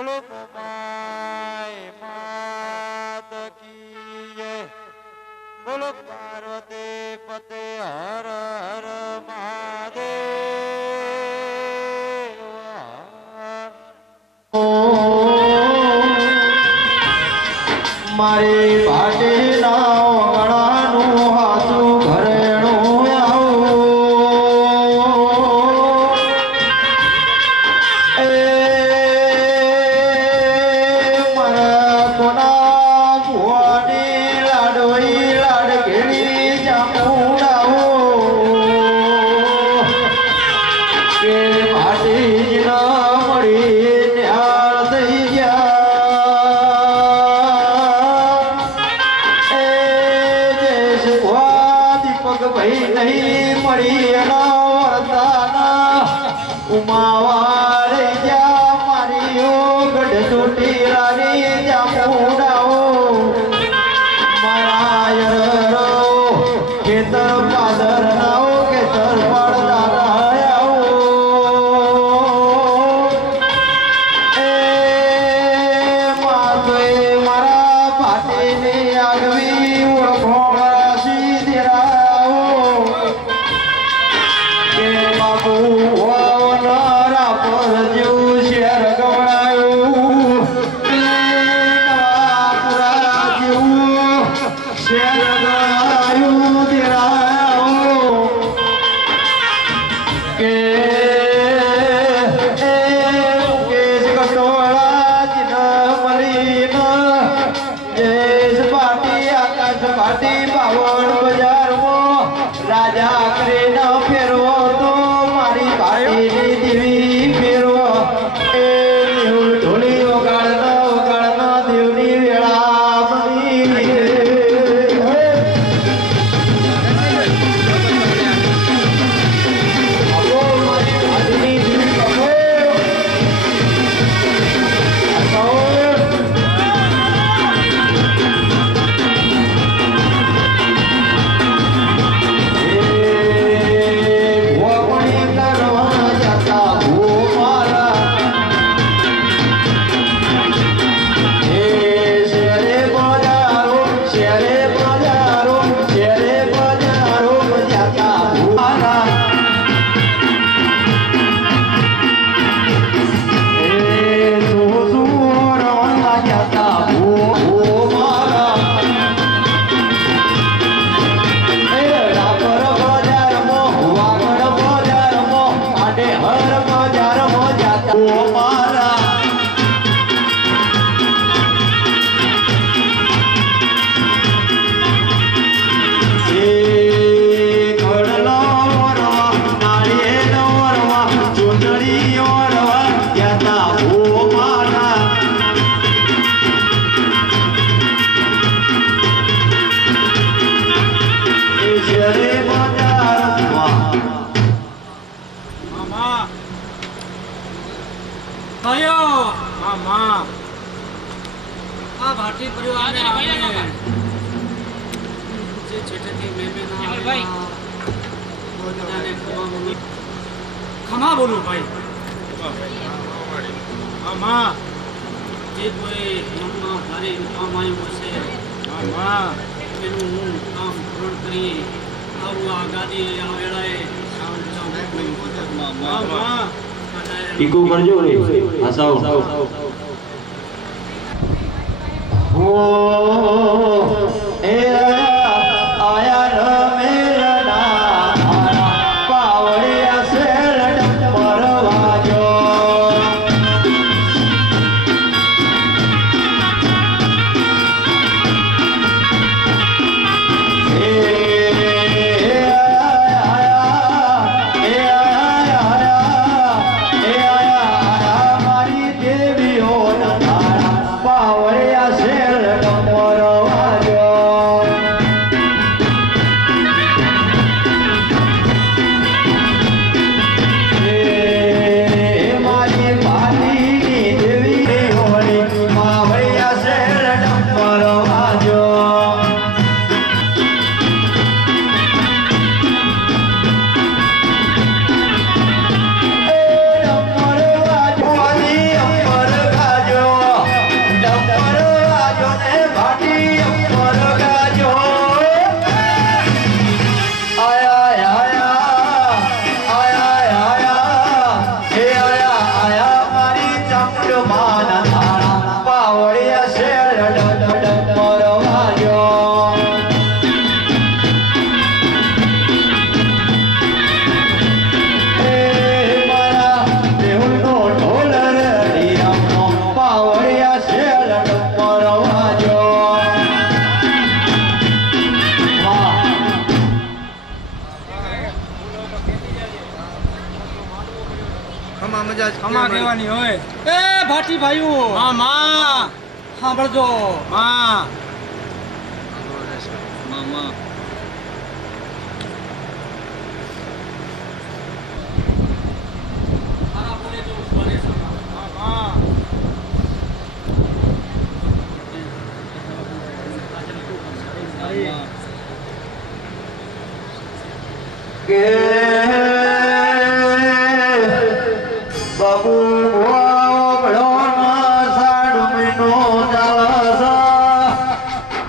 બોલો માય માત કી જય બોલો પાર્વતી પતે હર હર મહાદેવ મારી પાટી ના ઓગણાનું હાથું ઘરેણું આવું મારા કોના ભુવાની લાડોઈ લાડગેલી જામુડાઓ કે પાટી ના મળી ન્યાર થઈ ભાઈ નહીં મળી વરદાના ઉમાવારે જા મારી ગઢ ચોટી રાની જામુડાઓ મારા ખેતર પાદર નાઓ ખેતર પડદાના મારા પાટીની આગવી ઓળખો પાટી બાવન બજારમાં રાજા કરીને ફેરવો તો મારી પાટીની દેવી ફેરવો એ ઢોલી ઓગાળના દેવની વેળા બની भारतीय परिवार में जे छठे में भाई खमा बोलो भाई मामा जे कोई मम्मा भारी काम आयो છે મામા એનું હું કામ પૂર્ણ કરી આવું આ ગાદી આ વેળાએ મામા ઈકો કરજો રે હસાવ ઓ એ આયા રમેલના પાવડિયા શેરડ પરવાજો મારી દેવીઓ ના પાવડિયા શેરડ પરવાજો અંડમાન થાળા પાવડિયા શેર ડમરો વાગ્યો એ મારા દેવનો ઢોલ રડિયાનો પાવડિયા શેર ડમરો વાગ્યો વાહ ખમા કહેવાની હોય એ ભાટી ભાઈઓ હા માં સાંભળજો માં મામા કે બાબુ વાવડો ના સાડુમીનો ચાલસ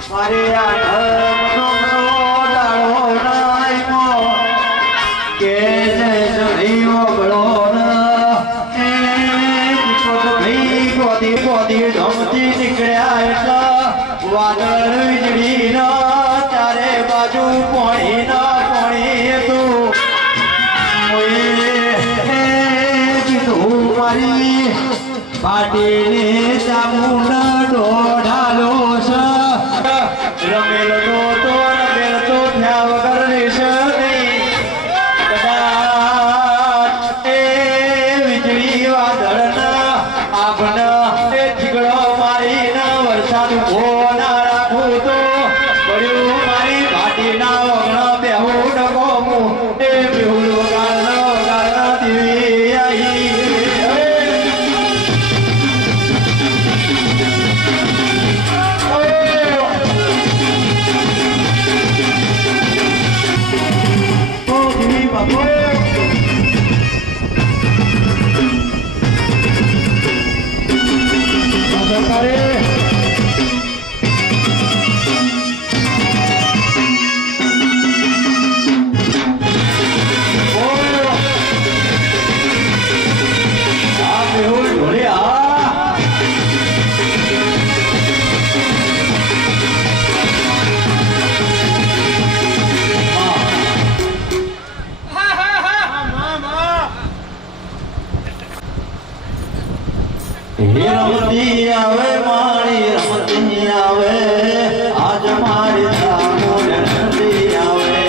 મારે આઠમનો ડાળો નાયમો કે જય જણી વાવડો ના એ ભાઈ ગોદી ગોદી ધમતી નીકળ્યા એટલે વાદળ વીજળી ના ચારે બાજુ પોણી ના પોણી તું મારી પાટીને ચામુંડ દોઢાલો છે રમેલ તો થયા વગર રહેશે નહીં કદાચ એ વીજળી વાદળના આભના એ ઠીકડો મારીને વરસાદ ઉભો ના રાખું તો પડ્યું મારી પાટીના વગણ બેહું ડગોમું એ બેહું વગાડના દેવી આઈ રમતી આવે મારી રમતી આવે આજ મારી સામું રમતી આવે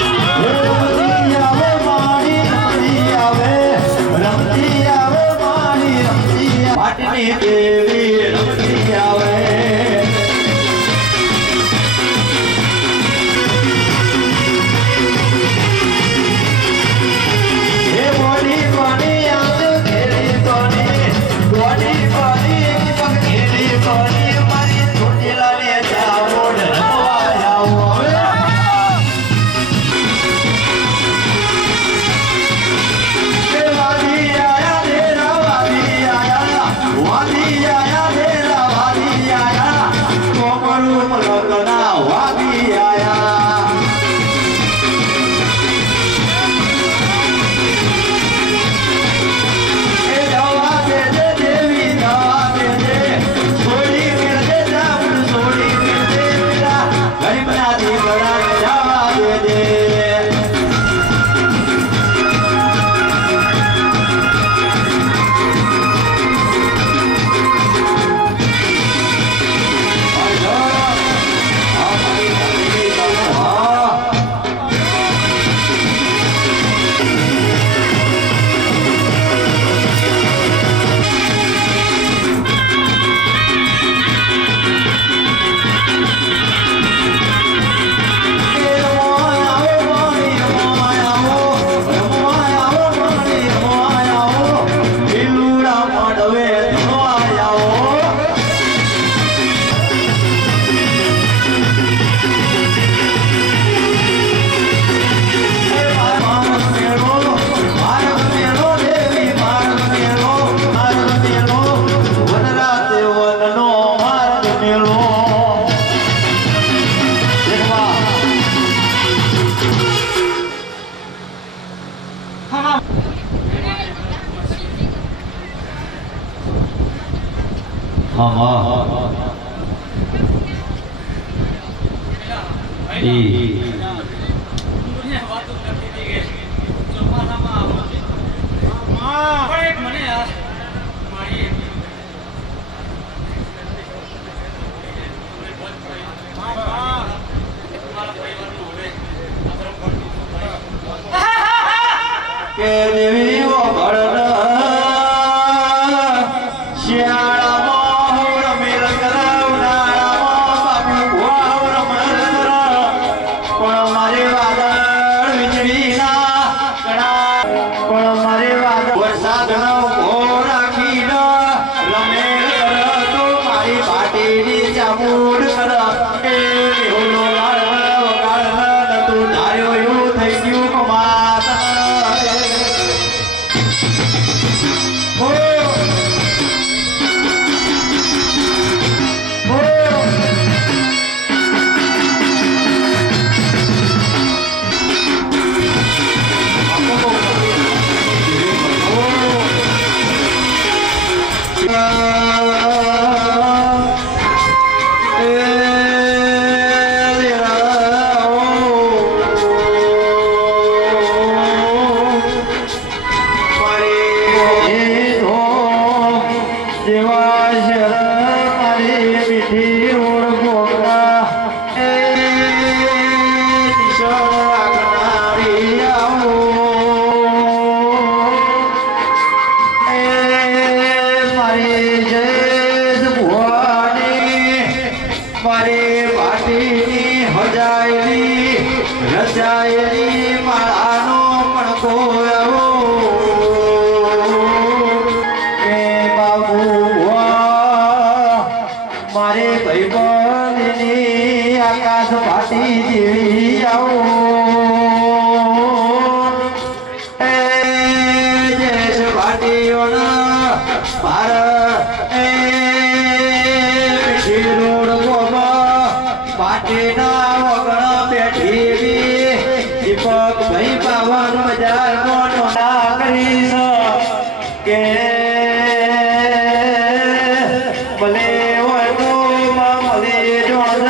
રમતી આવે મારી રમતી આવે રમતી આવે મારી રમતી પાટની દેવી રમતી આવે દુનિયા વાતો કરતી હતી કે ચોમાસામાં આવો છે. પણ એક મને મારી મારા પરિવારનું હવે કે દેવી શિયાળામાં રમેલ કરાવનાળામાં બાપુ ભુવાઓ રમણ પણ મારે વાદળ વીજળીના કણા પણ મારે વાદળ વરસાદનો ઉભો રાખીને રમેલ કરતો મારી પાટીની ચામુંડ કર એ ઓલો વગાડ તું ધાર્યો એવું થઈ ગયું કમાત રજાયેલી માળાનો મણકો એ બાબુ મારે ભાઈબંધની આકાશ ફાટી જેવી આવો એ જયેશ ભાટીઓના ભાર એ રોડ ગોબા પાટીના વગણ બેઠી દીપક ભાઈ પાવન બજારમાં નોંધા કરીશ કે ભલે વડો મળે જોડ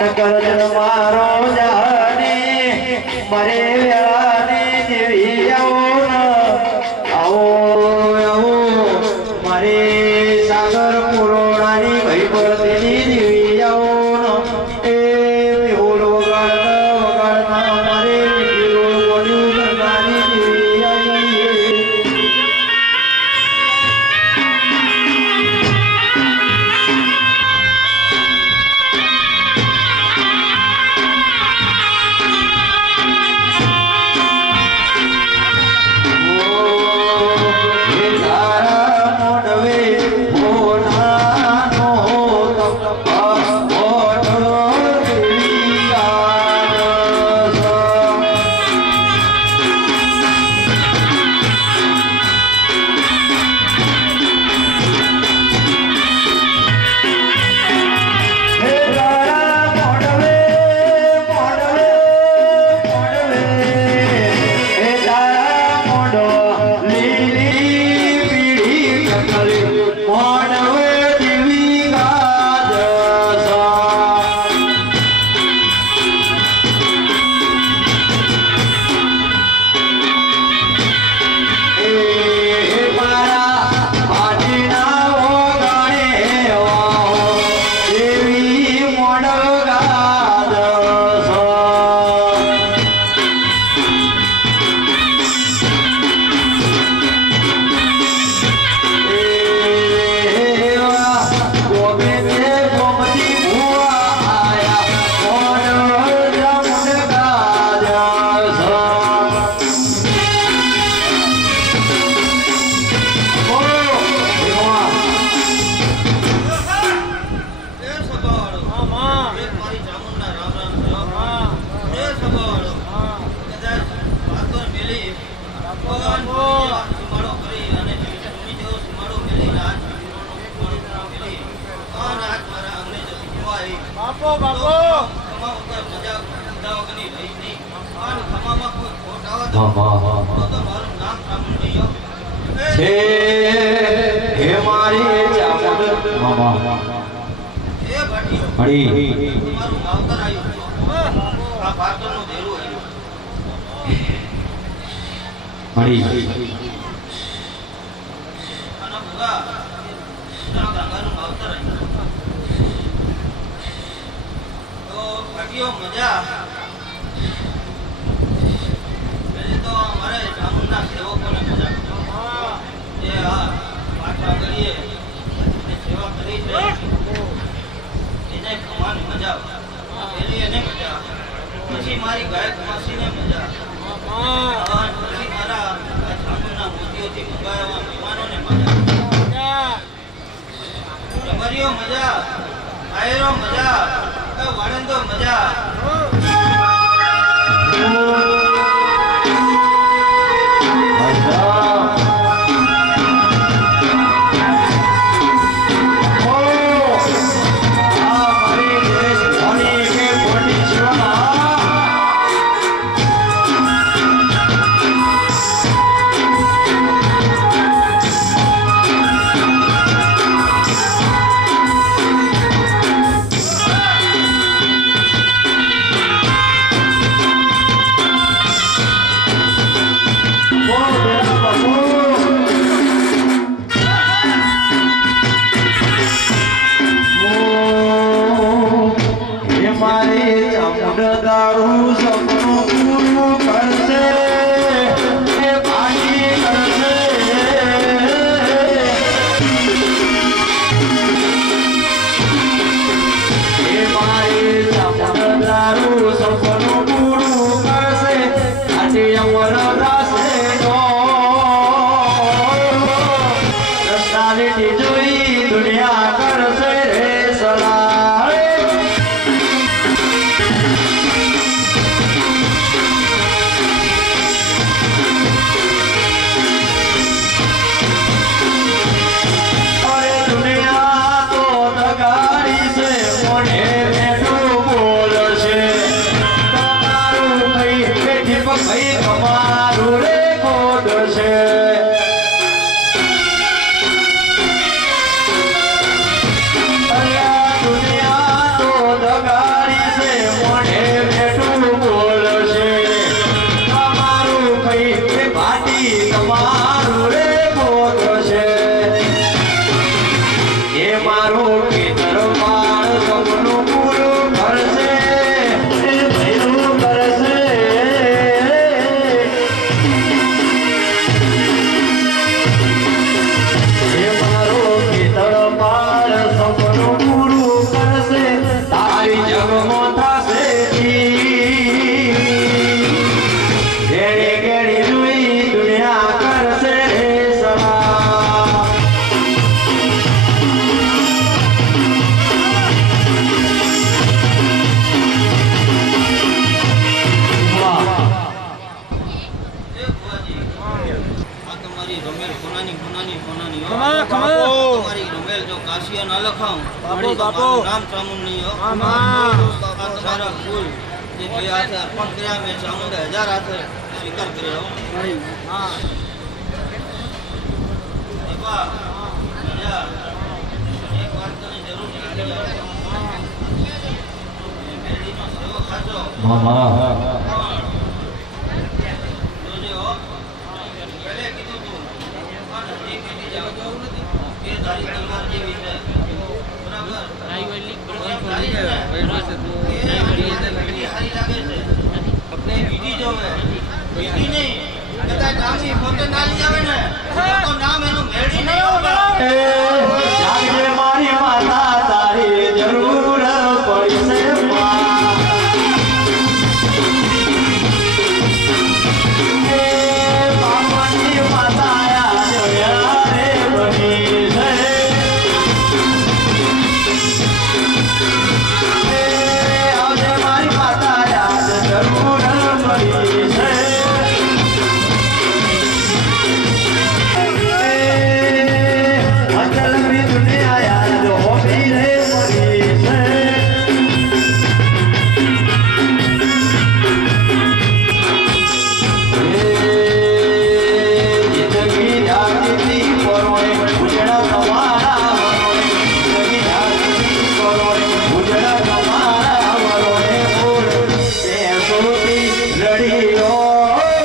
નકર મારો જાની મારે વેળાની દેવી આવો આવો મારે સાગર પુરોણાની ભાઈ બળદેની દેવી આવો બાપો બાપો હે મારી ચામુંડ મામા એ ભાટીઓ હળી તમારું માવતર આવ્યું આ ભાતરનું ધેરું આવ્યું હળી અને ભગા આ ગંગાનું માવતર આવ્યું તો ભાટીઓ મજા પહેલી તો અમારે જામુનના સેવકોને મજા જે આ પાછા કરીએ અને સેવા કરી છે એને કમાવાની મજા પહેલી એને મજા પછી મારી ગાય કમાસીને મજા અને પછી મારા આ જામુનના મોતીઓથી મંગાવેલા મહેમાનોને મજા ડમરીઓ મજા આયરો મજા વાળંદો મજા દારૂ સપનું પૂરું કરશે એ પાણી કરશે એ મારી સપન દારૂ સપનું પૂરું કરશે આજે અમર રાસે નો રસ્તાની જોઈ દુનિયા કરશે રે સલા નામ ચામુંડની તમારા ફૂલ જે બે હાથે અર્પણ કર્યા મેં ચામુંડે 1000 હાથે સ્વીકાર કર્યો એક વાત તને જરૂર મેળીનો સેવો ખાજો પહેલે કીધું તું પણ હજી કીધી જવું નથી કે તારી તલવાર જેવી છે મારી માતા તારી જરૂર પડશે રડીઓ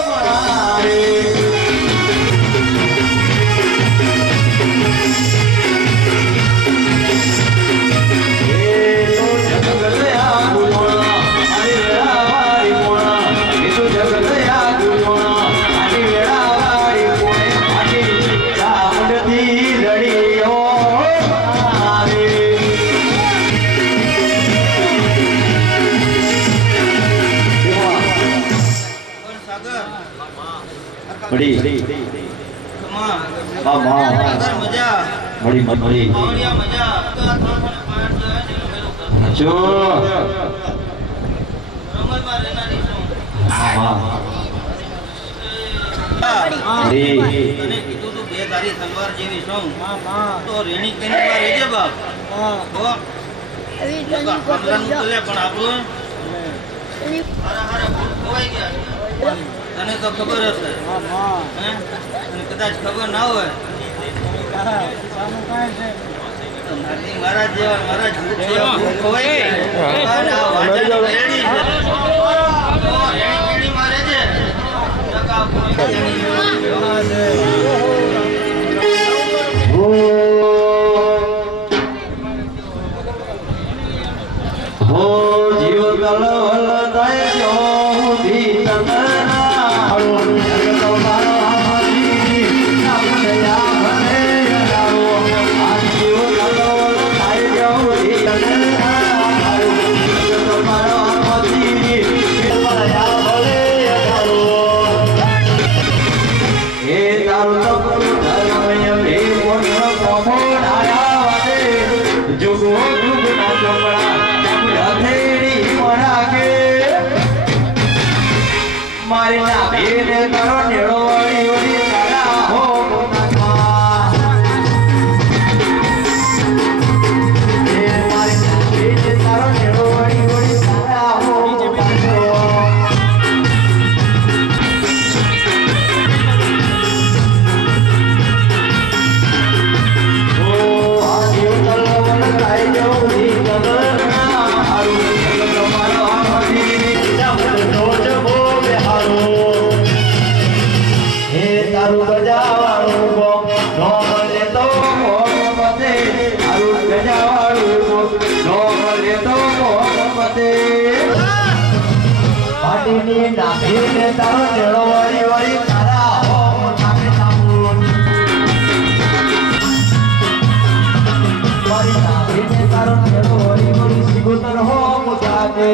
મારે મળી સાગર મજા મળી પાવડિયા મજા જો રમતમાં રહેનારી છું તને કીધું તું બે તારી તલવાર જેવી છું તો રેણી કઈ માં રહેજે બાપ તો પણ આપણું હારા હારા ભૂલ ખોવાઈ ગયા તને તો ખબર હશે હે? તને કદાચ ખબર ના હોય મારા જેવા મારા ભૂલ ખોવાઈ ગયા અને આ વાજાની રેડી છે રેડી કેડી મારે છે ટકા હો જીવ કલવલ થાય જો ધી તમના જગતો મારો આમજી નામ દયા ભલે યારો આ જીવ કલવલ થાય જો ધી તમના જગતો મારો આમજી દયા ભલે યારો હે તારો તપ ધર્મય ભે કોણ કોમો આયા વાદે જુગો જુગ ના ચોપડા મારી ના ભેદ કરો નેળો વળી વળી તારા હો મારી ના ભેદ તારો નેળો વળી વળી તારા હો તારું ગજાવાળું ગો નો મળે તો મોહમ્મદે તારું ગજાવાળું ગો નો મળે તો મોહમ્મદે પાટીની નાખીને તારો નેળો વળી વળી તારા હો નાખે તામુન મારી નાખીને તારો નેળો વળી વળી સિગોતર હો મુજાકે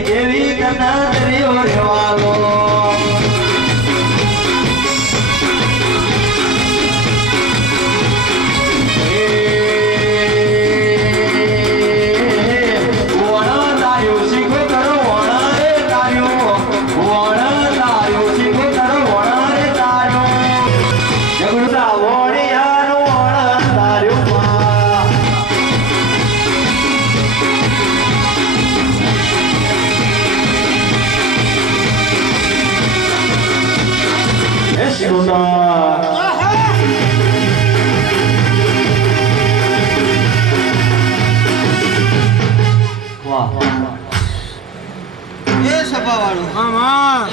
દેવી કના દરિયો રેવાલો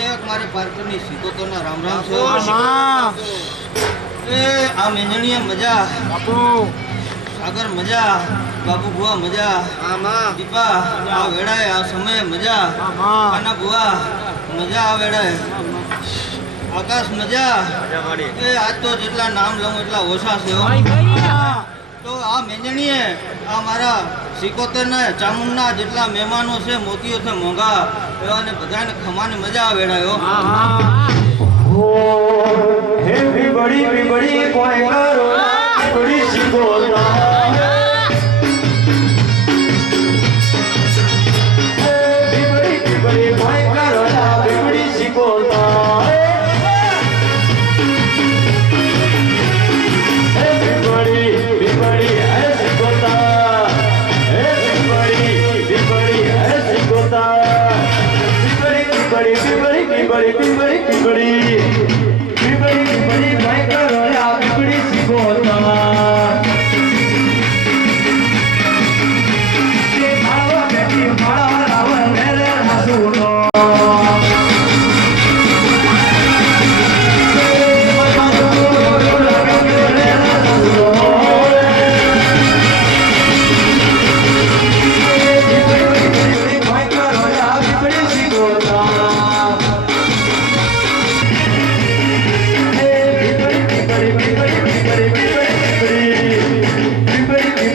એક મારે પાર્કરની સિકોતરના રામ રામ છે એ આ મેંજણીયા મજા સાગર મજા બાપુ ભુવા મજા દીપા આ વેળાએ આ સમયે મજા કાના ભુવા મજા આ વેળાએ આકાશ મજા એ આજ તો જેટલા નામ લઉં એટલા ઓછા છે હો. તો આ મેંજણીએ આ મારા સિકોતરના ચામુંડના જેટલા મહેમાનો છે મોતીઓ છે મોંઘા એવાને બધાને ખમાની મજા આ વેળાએ હો. હે બડી કોઈ કરો બડી શીખોતા બડી કોઈ કરો બડી શીખોતા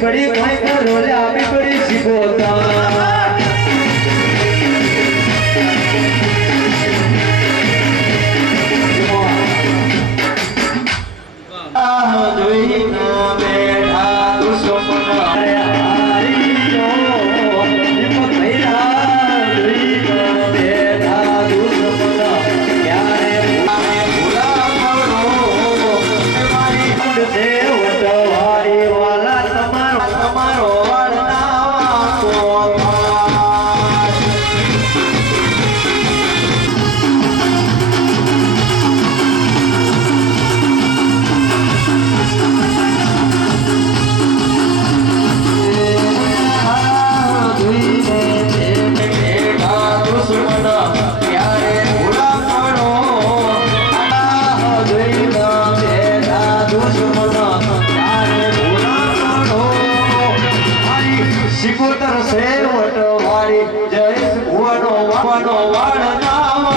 बड़ी भाई का रोले आप बड़ी सिकोता सिकोतर से वटवारी जय वनो वनो वाणनावा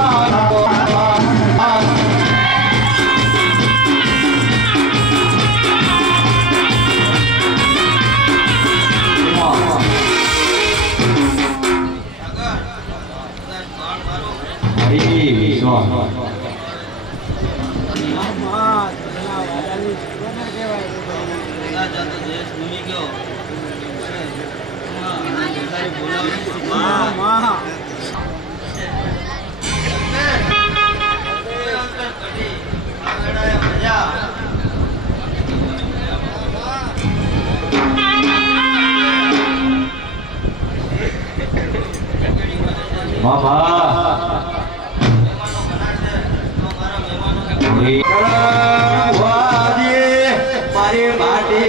मारे माटी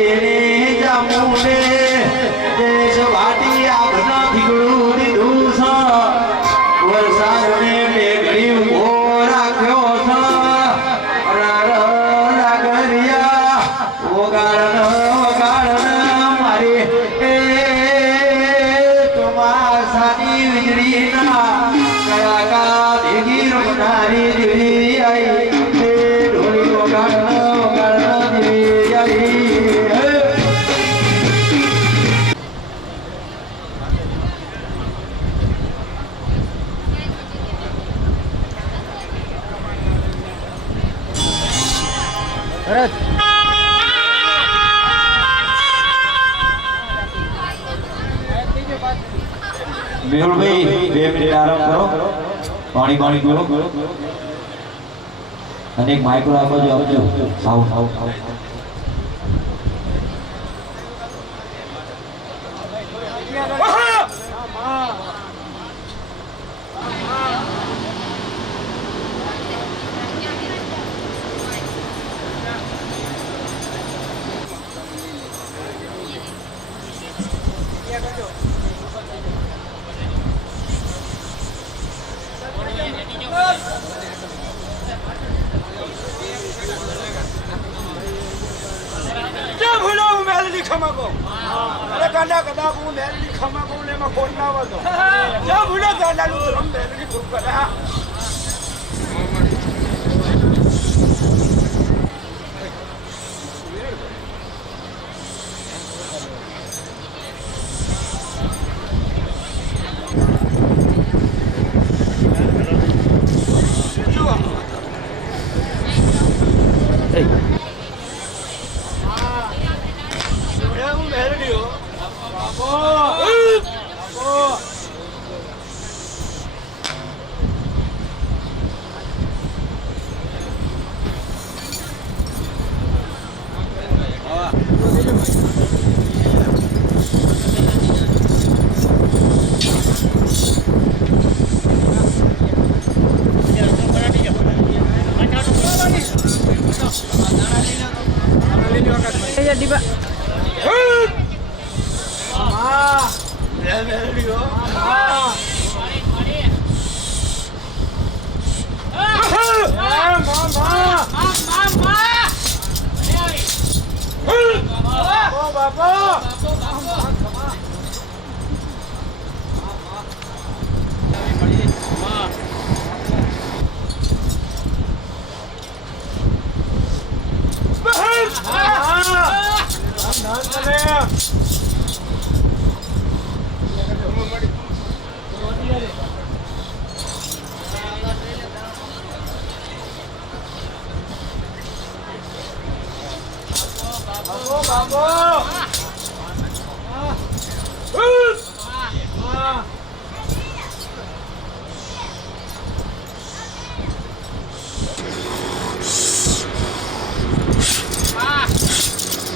जामुने देश वाटी आगना दिगुड़ी दूसा वरसाद में मेघड़ी हो राख्यो था रागरिया वगाड़न मारी तुम्हारी वीजड़ी ना कया का देगी रुकनारी दिवी आई ढोली वगाड़न दिवी आई मेहुल भाई 2 मिनिट आराम करो पानी पानी पीओ અને એક માઇક્રો આપજો આપજો સાઉન્ડ કાંડા કદા હું મેલની ખમા કહું ને એમાં કોણ ના આવતો જા ભૂલે કાંડાનું ધર્મ મેલની ખૂબ કરે હા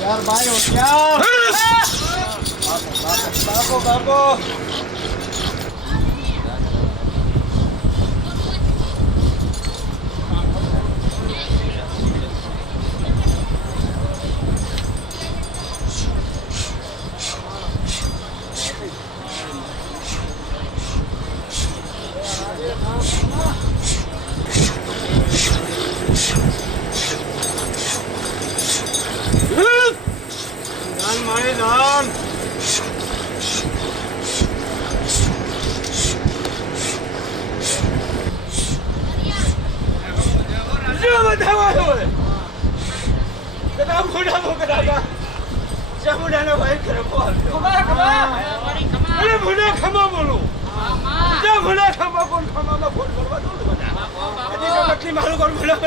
यार भाई हो यार बाबो बाबो मारे धान जो बतावा होय कदा मुंडा को कदा जा मुंडा ने भाई करे बोल खमा खमा अरे मुंडा खमा बोलो जा मुंडा खमा कौन खमा में फोन करवा दो अजी जो मछली मारो कौन मुंडा को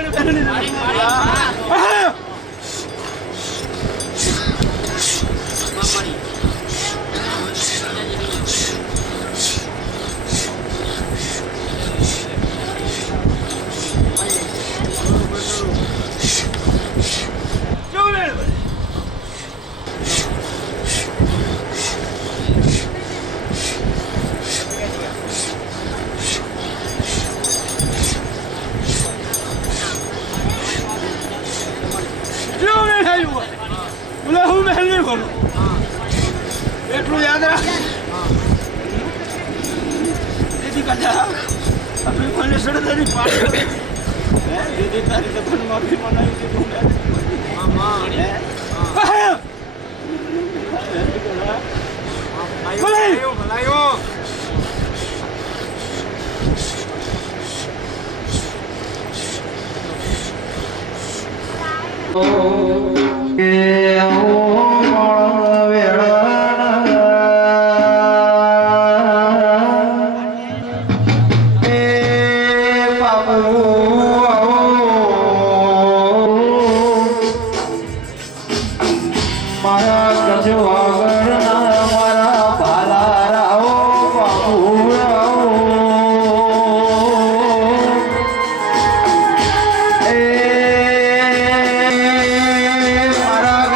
એટલું યાદ રાખ દીદી કદા આપણી મને સડદારી પાડી દીદી તારી દફન માફી મનાવી દીધું ભલાયો મારા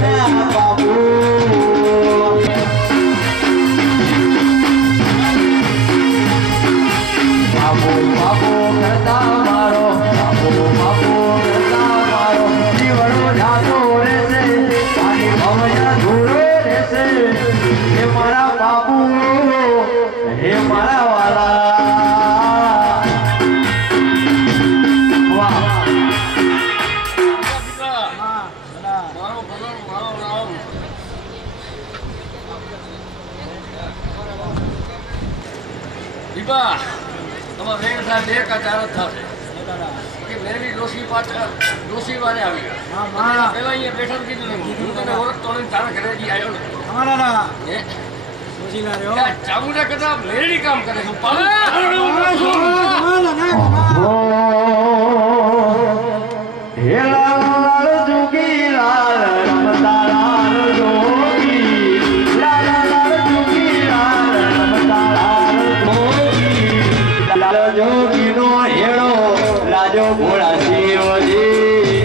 ના બાબુ બાબો બાબો કરતા મારો બાબો બાબો કરતા મારો જીવડો જાતો રહેશે પાણી ભવયા ધૂળો રહેશે હે મારા બાબુ હે મારા વાલા વાહ મારો ભગવાન મારો રામ દીપા તમારા વેણ સાહેબ એક ચાર જ થશે કે મેરી ડોસી પાછળ ડોસી વારે આવી ગયા પેલા અહીંયા બેઠા કીધું ને હું તને ઓળખતો નહીં તારા ઘરે હજી આવ્યો ને હે ચામુંડા કરતા મેરડી કામ કરે છે હે લાલ જોગી લાલ રમતા લાલ જોગી લાલ લાલ જોગી લાલ રમતા લાલ જોગી લાલ જોગી નો હેડો લાજો ભોળા શિવજી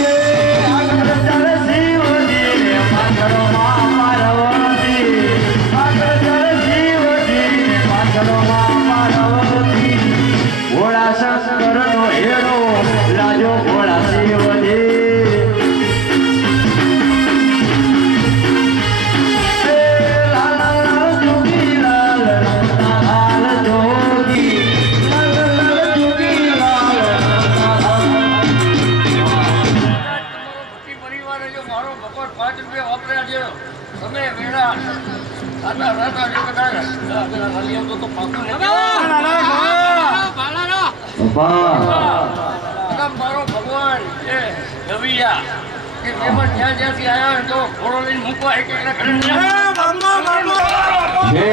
એ આગળ ચાલે શિવજી ને પાછળ માં પાર્વતી આગળ ચાલે શિવજી ને પાછળ માં પાર્વતી ભોળા શંકર નો હેડો લાજો ભોળા શિવજી એ લાલ લાલ જોગી લાલ રમતા લાલ જોગી લાલ લાલ જોગી લાલ રમતા લાલ પતિ પરિવારે જો મારો ભગવાન 5 રૂપિયા વાપર્યા છે તમે વેડા આના રાતા જો કદાચ હાલી આવતો તો પાકું ને મારો ભગવાન એ રવિયા કે મહેમાન જ્યાં જ્યાંથી આવ્યા હોય તો ઘોડો લઈને મૂકવા એક એકના ઘરે હે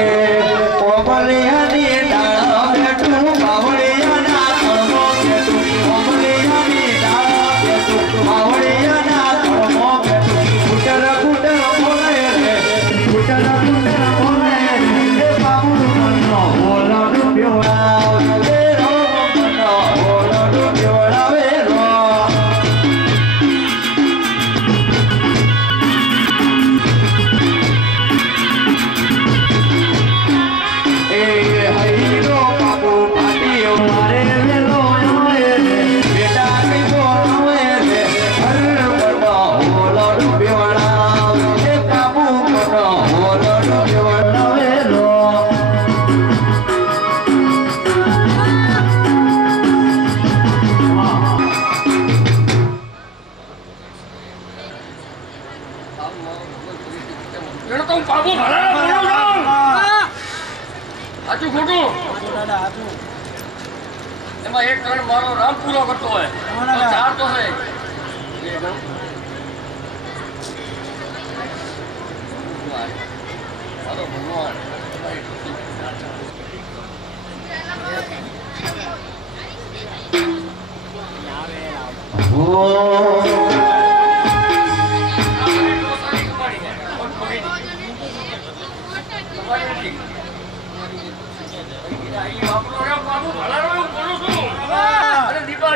ઓબલિયાની ડાળા બેઠું બાવળિયાના કળમો બેઠું ઓબલિયાની ડાળા બેઠું બાવળિયાના કળમો બેઠું ગુટર ગુટર બોલે રે ગુટર ગુટર બોલે રે બાબુ મનનો બોલો ડૂબ્યો રે રો મનનો બોલો ડૂબ્યો રે રો એ હઈનો બાબુ પાટીઓ મારે વેલો આવે રે બેટા કઈ બોલાવે રે હરણ બનો હોલો ડૂબ્યોળા એ બાબુ બનો હોલો ડૂબ્યોળા વેલો એનો તો હું પાબુ સાચું ખોટું એમાં એક ત્રણ મારો રામ પૂરો કરતો હોય તો ચાર તો છે મારો ભગવાન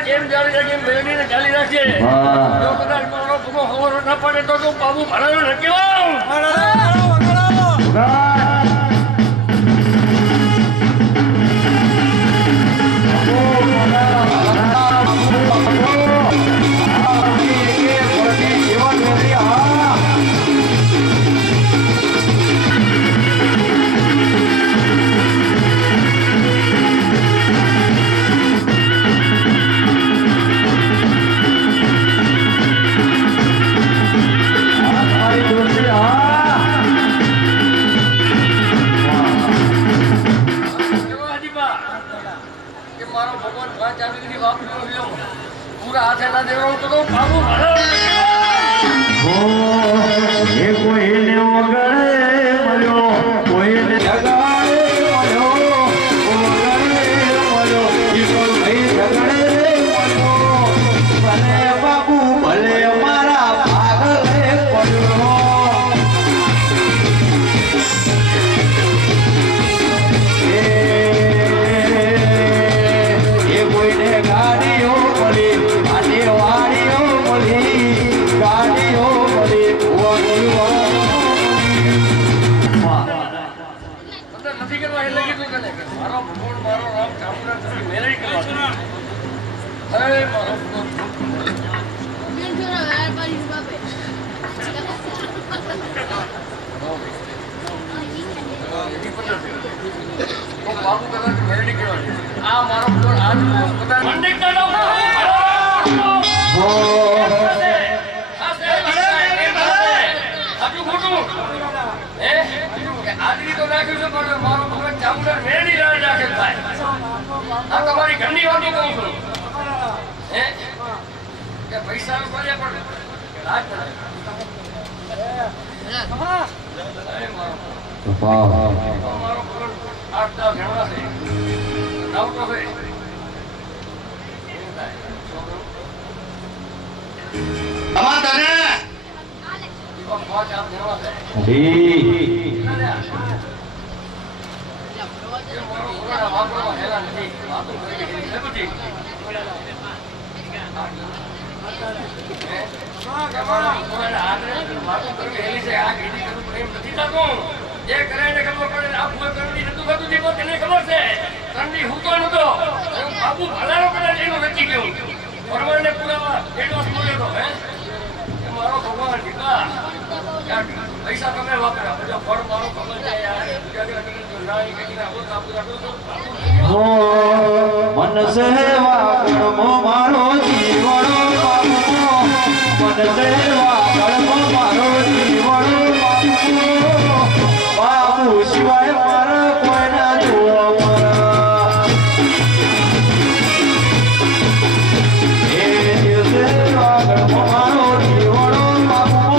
જેમ ચાલી રાખે એમ મેળવીને ચાલી રાખે જો કદાચ મારો ભૂખો ખબર ના પડે તો બાબુ ભરાયો ન મારો ભગવાન 5 આવી વાપરી પૂરા હાથે ના દેવા તો બાબુ એ કોઈને વગડે મળ્યો કોઈને જગાડે મળ્યો વગડે મળ્યો ઈ કોઈ ભાઈ જગડે મળ્યો ભલે બાબુ ભલે મારા ભાગલે પડ્યો એ કોઈને ગાડીઓ પડી તમારી ઘરની વાતો કહું છું કે પૈસા પડે પણ રાજ મારો પૂરણ 8-10 ઘણા છે આવતો છે જે કરે એને ખબર પડે આ ભૂલ કરવી નતું થતું દીપો તેને ખબર છે કરવી હું તો નતો બાપુ ભલાનો કદાચ એનું વેચી ગયું પરમાને પુરાવા એડવાન્સ મળ્યો તો હે મારો ભગવાન દીપા પૈસા તમે વાપર્યા બધો ફળ મારો ખબર છે યાર નાઈ કે ના બોલ કાપુ રાખો હો મન સેવા કર્મો મારો જીવણો બાપુ મન સેવા કર્મો મારો જીવણો બાપુ શિવાય મારા કોઈના જોવા એ સેવા કર્મો મારો જીવણો બાપુ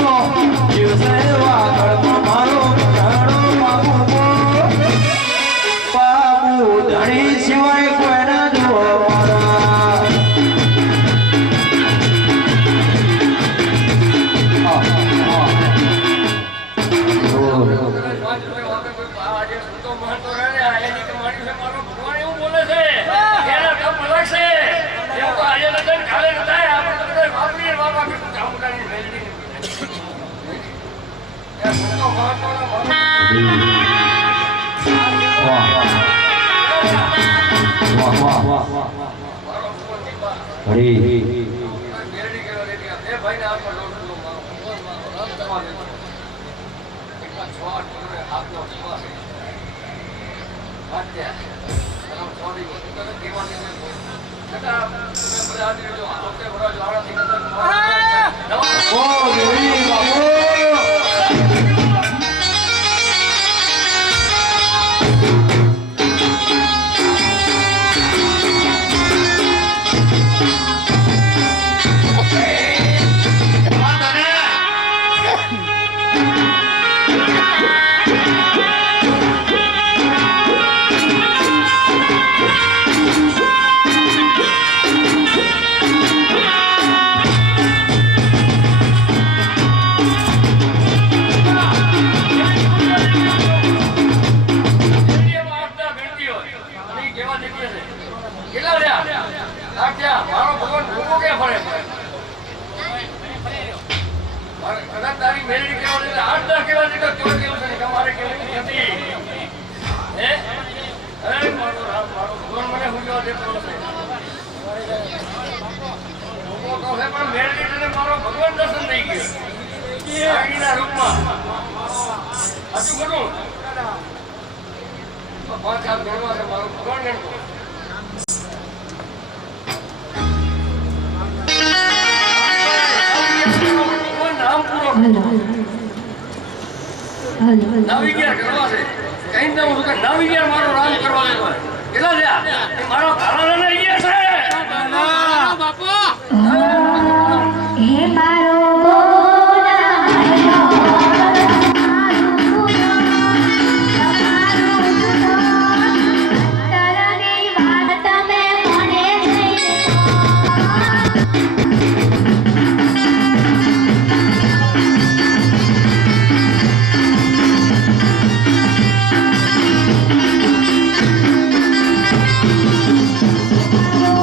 સેવા કર્મો મારો બાપુ ધણી સિવાય કોઈના જોવા ભગવાન દર્શન થઈ ગયો રૂપમાં હજુ ખરું 5 હાથ ગણવા છે મારું ભગવાન ગણવું નાવિગેર કરવા છે કઈ તો હું કે નાવિગેર મારો રામ કરવા લેતો કેટલા થયા મારો ઘાલાના લઈ ગયા છે બાપુ હે મારો Oh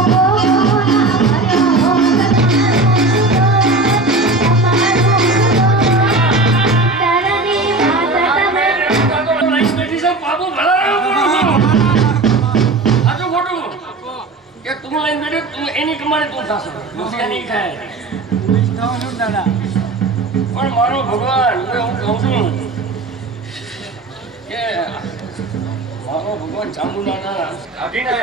નહીં ખાય પણ મારો ભગવાન હું કહું છું કે મારો ભગવાન ચામુંડાના કાઢીને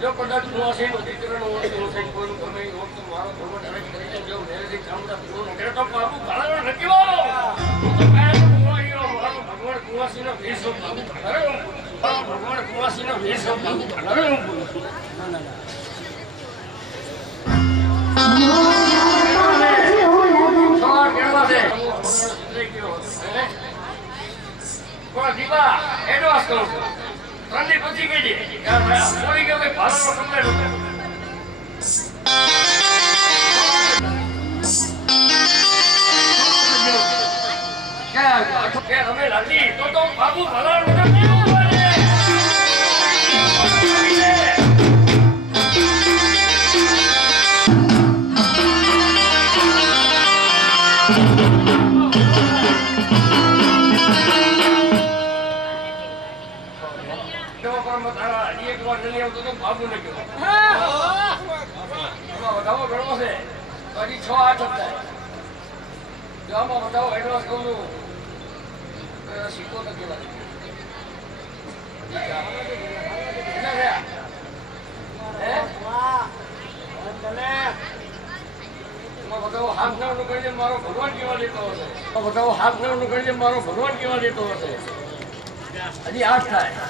જો કદાચ કુવાસીનું દીકરાનું હોય તો હું કોઈનું ગમે એ હોત તો મારો ભગવાન અરજ કરીને જો મેરેથી ચામુંડા પૂરું નગર તો બાબુ ભાડાનો નથી વાળો મારો ભગવાન કુવાસીનો વીસ બાબુ ભાડાનો ભગવાન કુવાસીનો વીસ બાબુ ભાડાનો દીપા એડવાન્સ કરું છું ત્રણની પછી કહેજે બોલી ગયો કે ભાડાનો કમ્પ્લેટ હતો કે અમે લાગી તો બાબુ ભાડાનો બાબુ ને કહ્યું વધાવો ઘણો છે હજી 6-8 હતા જો આમાં વધાવો એડવાન્સ કહું છું શીખો તો કેવા બતાવો હાથ ના નું કરી મારો ભગવાન કેવા દેતો હશે બતાવો હાથ ના નું કરી મારો ભગવાન કેવા દેતો હશે હજી 8 થાય